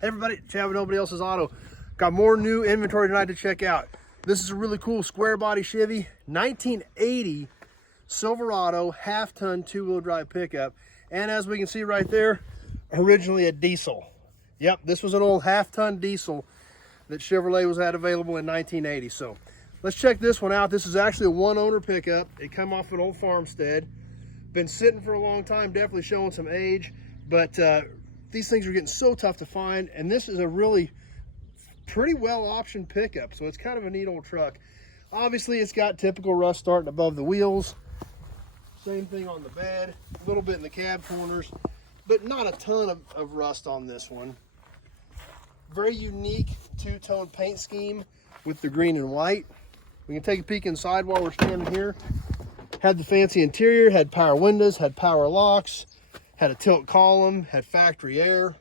Hey everybody, Chad Nobody Else's Auto. Got more new inventory tonight to check out. This is a really cool square body Chevy 1980 Silverado half-ton two-wheel drive pickup. And as we can see right there, originally a diesel. Yep, this was an old half-ton diesel that Chevrolet was had available in 1980. So let's check this one out. This is actually a one-owner pickup. It come off an old farmstead. Been sitting for a long time, definitely showing some age, but these things are getting so tough to find, and this is a really pretty well optioned pickup, so it's kind of a neat old truck. Obviously, it's got typical rust starting above the wheels. Same thing on the bed, a little bit in the cab corners, but not a ton of rust on this one. Very unique two-tone paint scheme with the green and white. We can take a peek inside while we're standing here. Had the fancy interior, had power windows, had power locks, had a tilt column, had factory air.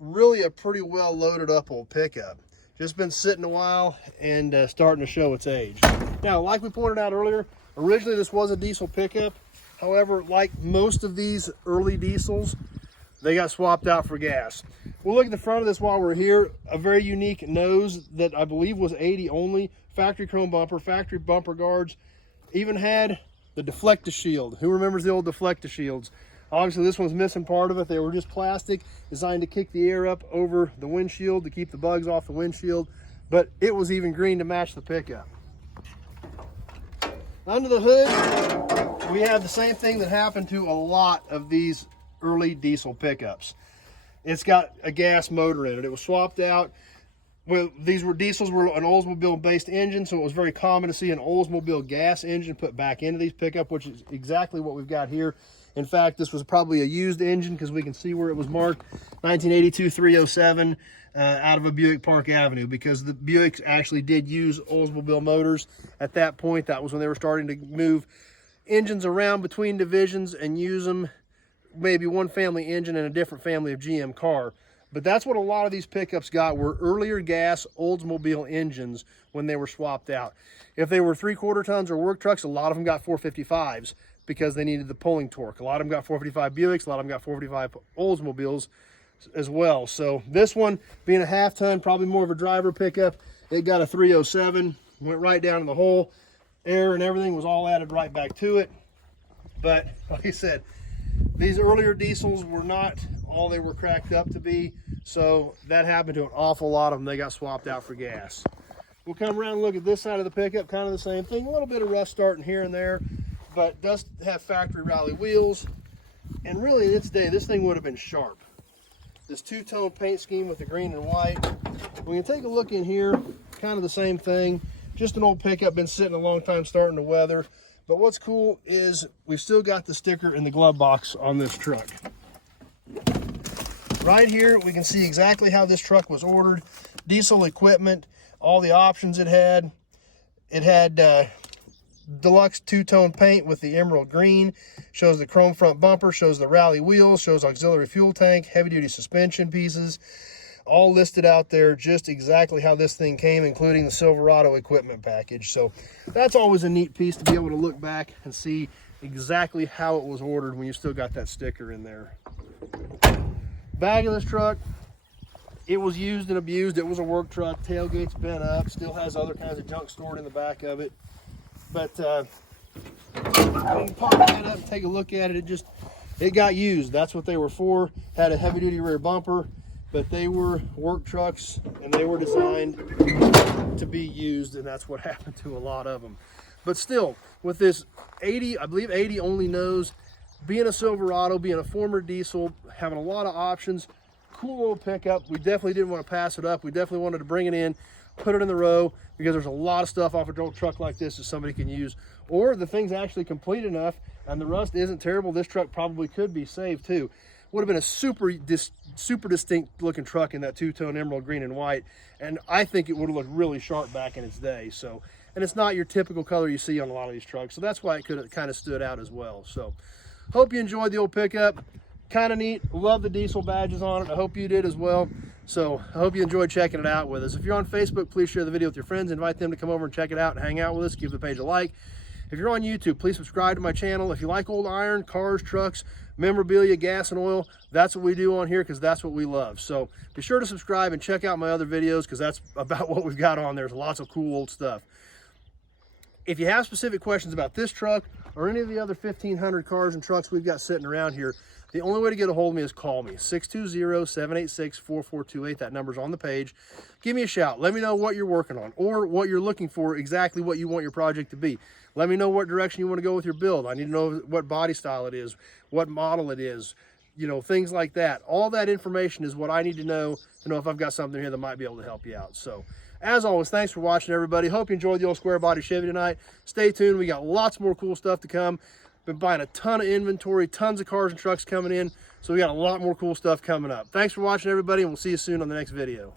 Really a pretty well loaded up old pickup. Just been sitting a while and starting to show its age. Now, like we pointed out earlier, originally this was a diesel pickup. However, like most of these early diesels, they got swapped out for gas. We'll look at the front of this while we're here. A very unique nose that I believe was 80 only. Factory chrome bumper, factory bumper guards. Even had the deflector shield. Who remembers the old deflector shields? Obviously this one's missing part of it. They were just plastic, designed to kick the air up over the windshield to keep the bugs off the windshield, but it was even green to match the pickup. Under the hood, we have the same thing that happened to a lot of these early diesel pickups. It's got a gas motor in it. It was swapped out. Well, these were diesels, were an Oldsmobile based engine, so it was very common to see an Oldsmobile gas engine put back into these pickup, which is exactly what we've got here. In fact, this was probably a used engine because we can see where it was marked 1982 307 out of a Buick Park Avenue, because the Buicks actually did use Oldsmobile motors at that point. That was when they were starting to move engines around between divisions and use them, maybe one family engine and a different family of GM car. But that's what a lot of these pickups got, were earlier gas Oldsmobile engines when they were swapped out. If they were 3/4 tons or work trucks, a lot of them got 455s because they needed the pulling torque. A lot of them got 455 Buicks, a lot of them got 455 Oldsmobiles as well. So this one, being a half ton, probably more of a driver pickup, it got a 307, went right down in the hole. Air and everything was all added right back to it. But like I said, these earlier diesels were not all they were cracked up to be, so that happened to an awful lot of them. They got swapped out for gas. We'll come around and look at this side of the pickup, kind of the same thing. A little bit of rust starting here and there, but does have factory rally wheels. And really, in its day, this thing would have been sharp. This two-tone paint scheme with the green and white. We can take a look in here, kind of the same thing. Just an old pickup, been sitting a long time, starting to weather. But what's cool is we've still got the sticker in the glove box on this truck. Right here, we can see exactly how this truck was ordered. Diesel equipment, all the options it had. It had deluxe two-tone paint with the emerald green. Shows the chrome front bumper, shows the rally wheels, shows auxiliary fuel tank, heavy-duty suspension pieces. All listed out there, just exactly how this thing came, including the Silverado equipment package. So that's always a neat piece to be able to look back and see exactly how it was ordered when you still got that sticker in there. Bag of this truck, it was used and abused. It was a work truck. Tailgate's bent up, still has other kinds of junk stored in the back of it. But when you pop that up and take a look at it, it got used. That's what they were for. Had a heavy-duty rear bumper, but they were work trucks and they were designed to be used, and that's what happened to a lot of them. But still, with this 80, I believe 80 only nose, being a Silverado, being a former diesel, having a lot of options, cool old pickup. We definitely didn't want to pass it up. We definitely wanted to bring it in, put it in the row, because there's a lot of stuff off a old truck like this that somebody can use. Or the thing's actually complete enough and the rust isn't terrible, this truck probably could be saved too. Would have been a super distinct looking truck in that two-tone emerald green and white, and I think it would have looked really sharp back in its day. So, and it's not your typical color you see on a lot of these trucks, so that's why it could have kind of stood out as well. So hope you enjoyed the old pickup. Kind of neat. Love the diesel badges on it. I hope you did as well. So I hope you enjoyed checking it out with us. If you're on Facebook, please share the video with your friends. Invite them to come over and check it out and hang out with us. Give the page a like. If you're on YouTube, please subscribe to my channel. If you like old iron, cars, trucks, memorabilia, gas, and oil, that's what we do on here because that's what we love. So be sure to subscribe and check out my other videos because that's about what we've got on there. There's lots of cool old stuff. If you have specific questions about this truck or any of the other 1,500 cars and trucks we've got sitting around here, the only way to get a hold of me is call me, 620-786-4428. That number's on the page. Give me a shout. Let me know what you're working on or what you're looking for, exactly what you want your project to be. Let me know what direction you want to go with your build. I need to know what body style it is, what model it is, you know, things like that. All that information is what I need to know if I've got something here that might be able to help you out. So, as always, thanks for watching, everybody. Hope you enjoyed the old square body Chevy tonight. Stay tuned. We got lots more cool stuff to come. Been buying a ton of inventory, tons of cars and trucks coming in. So we got a lot more cool stuff coming up. Thanks for watching, everybody, and we'll see you soon on the next video.